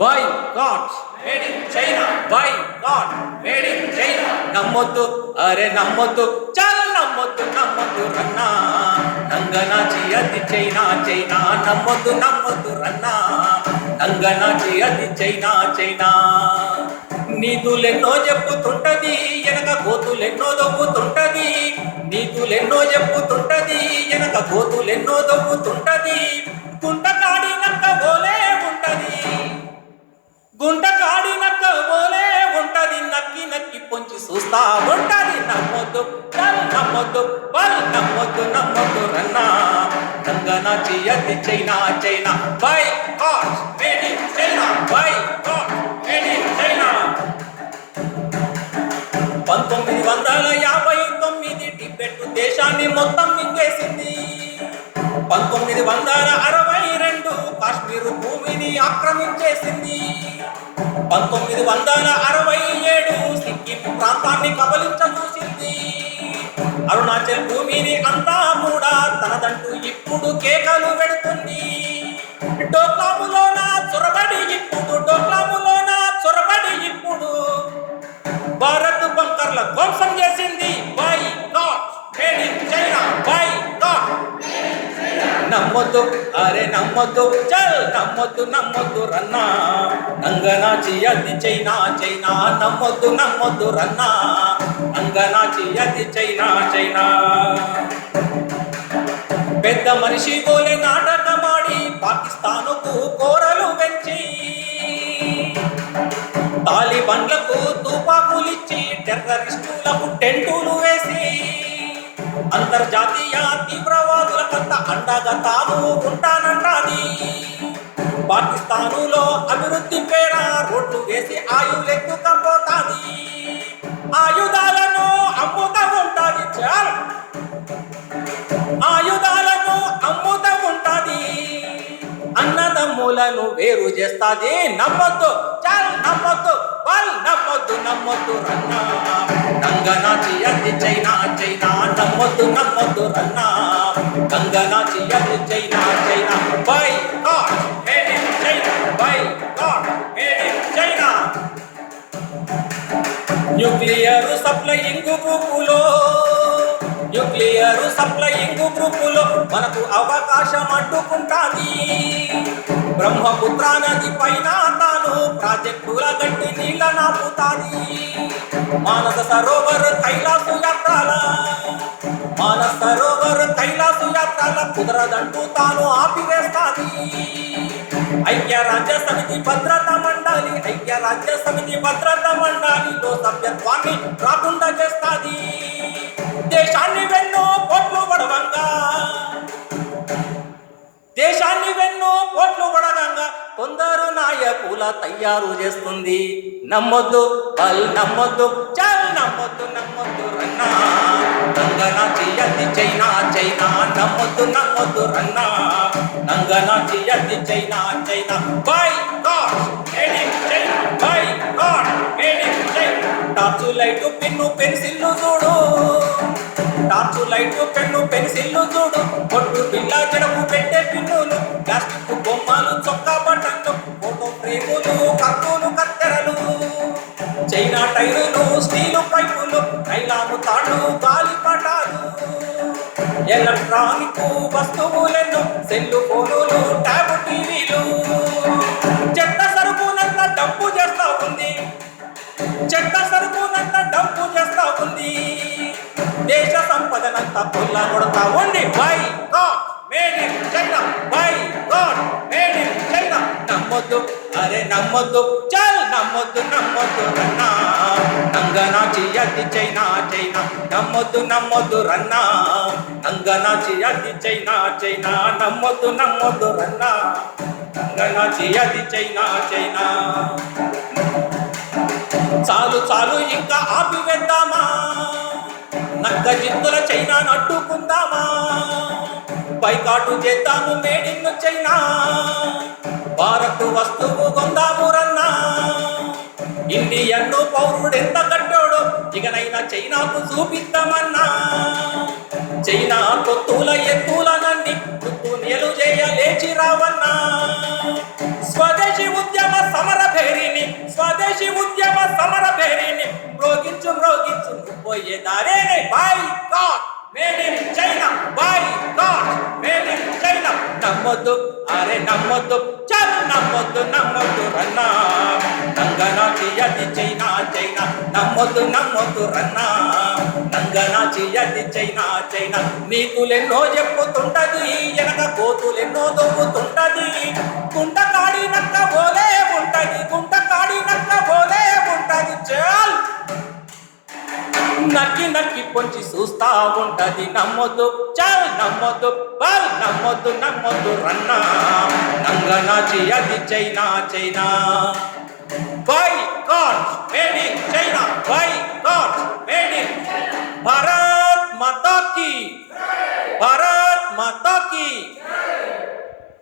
Boycott made in China, boycott made in China. నమ్మొద్దు, అరే నమ్మొద్దు, చాలా నమ్మొద్దు, నమ్మొద్దు రన్నా. నంగనాచి అది చైనా, చైనా. నమ్మొద్దు, నమ్మొద్దు రన్నా. నంగనాచి అది చైనా, చైనా. నీతులెన్నో చెప్పుతుంటది, వెనక గోతులెన్నో దొబ్బుతుంటది. నీతులెన్నో చెప్పుతుంటది, వెనక గోతులెన్నో దొబ్బుతుంటది. గుంట కాడినక్క బోలే ఉంటది, గుంట కాడినక్క బోలే ఉంటది. నక్కి నక్కి పొంచి చూస్తా ఉంటది. నమ్మొద్దు, చల్ నమ్మొద్దు, బల్ నమ్మొద్దు, నమ్మొద్దు రన్నా. నంగనాచి అది China, China. Boycott made in China, boycott made in China. 1959 Tibet దేశాన్ని మొత్తం మింగేసింది. 1962 కాశ్మీరు భూమిని ఆక్రమించేసింది. 1967 సిక్కిం ప్రాంతాన్ని కబలించ చూసింది. అరుణాచల్ భూమిని అంతా కూడా తనదంటూ ఇప్పుడు కేకలు పెడుతుంది. డోక్లాములోన చొరబడి ఇప్పుడు, డోక్లాములోన చొరబడి ఇప్పుడు భారత్ బంకర్ల ధ్వంసం చేసింది. Boycott made in China, boycott. నమ్మొద్దు, అరే నమ్మొద్దు, చల్ నమ్మొద్దు, నమ్మొద్దు రన్నా. నంగనాచి అది చైనా, చైనా. నమ్మొద్దు, నమ్మొద్దు రన్నా. నంగనాచి అది చైనా, చైనా. పెద్ద మనిషి గోలే నాటకమాడి పాకిస్తానుకు కోరలు పెంచి, తాలిబన్లకు తుపాకులిచ్చి టెర్రరిస్టులకు టెంటులు వేసి, అంతర్జాతీయ తీవ్రవాదులకంత అండగా తాను ఉంటానంటాది. పాకిస్తానులో అభివృద్ధి పేర రోడ్లు వేసి ఆయులెత్తుకపోతాది. ఆయుధాలను అమ్ముతా ఉంటాది, చాలు ఆయుధాలను అమ్ముతా ఉంటాది. అన్నదమ్ములను వేరు చేస్తాది. నమ్మొద్దు, చాలు నమ్మొద్దు, వాళ్ళు నమ్మొద్దు, నమ్మొద్దు రన్నా. నంగనాచి అది చైనా, చైనా. నమ్మొద్దు, నమ్మొద్దు రన్నా. నంగనాచి అది China, China. Boycott made in China, boycott made in China. Nuclear supplying గ్రూపులో, న్యూక్లియర్ సప్లయింగ్ గ్రూపులో మనకు అవకాశం అడ్డుకుంటాది. బ్రహ్మపుత్ర నది పైన తాను ప్రాజెక్టుల గట్టి నీళ్ళ నాపుతాది. మానస సరోవర్ కైలాసు యాత్రల, మానస సరోవర్ కైలాసు యాత్రల కుదరదంటూ తాను ఆపివేస్తాది. ఐక్యరాజ్య సమితి భద్రతా మండలి, ఐక్యరాజ్య సమితి భద్రతా మండలిలో సభ్యత్వాన్ని రాకుండా చేస్తాది. దేశాన్ని వెన్నో కోట్లు పడవంగా, దేశాన్ని వెన్నో కోట్లు పడగంగా కొందరు నాయకుల తయారు చేస్తుంది. నమ్మొద్దు, వాళ్ళు నమ్మొద్దు, చాలు నమ్మొద్దు, నమ్మొద్దు రన్నా. నంగనాచి అది చైనా, చైనా. నమ్మొద్దు, నమ్మొద్దు రన్నా. నంగనాచి అది China, China. Boycott made in China, boycott made in China. Torch light pen పెన్సిల్లు చూడు, టార్చు లైటు పెన్ను పెన్సిల్లు చూడు. పొట్టు పిల్ల జడము పెట్టే పిన్నులు, ప్లాస్టిక్ బొమ్మలు, చొక్కా బటన్లు, ఫోటో ఫ్రేములు, కత్తులు, కత్తెరలు, చైనా టైరులు, స్టీలు పైపులు, నైలాను తాళ్ళు, గాలి పటాలు, ఎలక్ట్రానిక్ వస్తువులను, సెల్లు ఫోనులు, ట్యాబ్ టీవీలు. చెత్త సరుకునంత డబ్బు చేస్తా ఉంది, చెత్త సరుకునంత డబ్బు చేస్తా ఉంది. దేశ సంపదనంతా పొల్ల కొడతా ఉంది. Boycott made in China, boycott made in China. నమ్మొద్దు, అరే నమ్మొద్దు, చల్ నమ్మొద్దు, నమ్మొద్దు రన్నా. నంగనాచి అది చైనా, చైనా. నమ్మొద్దు, నమ్మొద్దు రన్నా. నంగనాచి అది చైనా, చైనా. నమ్మొద్దు, నమ్మొద్దు రన్నా. నంగనాచి అది చైనా, చైనా. చాలు చాలు ఇంకా ఆపివేద్దామా, నక్క జిత్తుల చైనా అడ్డుకుందామా. బైకాటు చేద్దాము మేడ్ ఇన్ చైనా, భారత్ వస్తువు కొందాము రన్నా. ఇండియన్ను పౌరుడెంత కట్టోడో ఇకనైనా చైనాకు చూపిద్దామన్నా. చైనా కొత్తుల ఎత్తులనన్ని గుర్తు నిలు చేయ లేచి రావన్నా. స్వదేశీ ఉద్యమ సమర పేరిని మ్రోగించు మ్రోగించు పోయే దారేనే by God made in China by God made in China నమ్మొద్దు అరే నమ్మొద్దు చల్ నమ్మొద్దు నమ్మొద్దు రన్నా నంగనాచి అది చైనా చైనా నమ్మొద్దు నమ్మొద్దు రన్నా నంగనాచి అది చైనా చైనా నీతులెన్నో చెప్పుతుంటది ఎనక కోతులెన్నో దొబ్బుతుంటది గుంట కాడి నక్క బోలే ఉంటది గుంట కాడి నక్క బోలే ఉంటది చల్ నక్కి నక్కి పొంచి చూస్తా ఉంటది నమ్మొద్దు చల్ నమ్మొద్దు బల్ నమ్మొద్దు నమ్మొద్దు రన్నా నంగనాచి అది China China by God made in China by God made in Bharat Mata కీ భారత్ మాతా కీ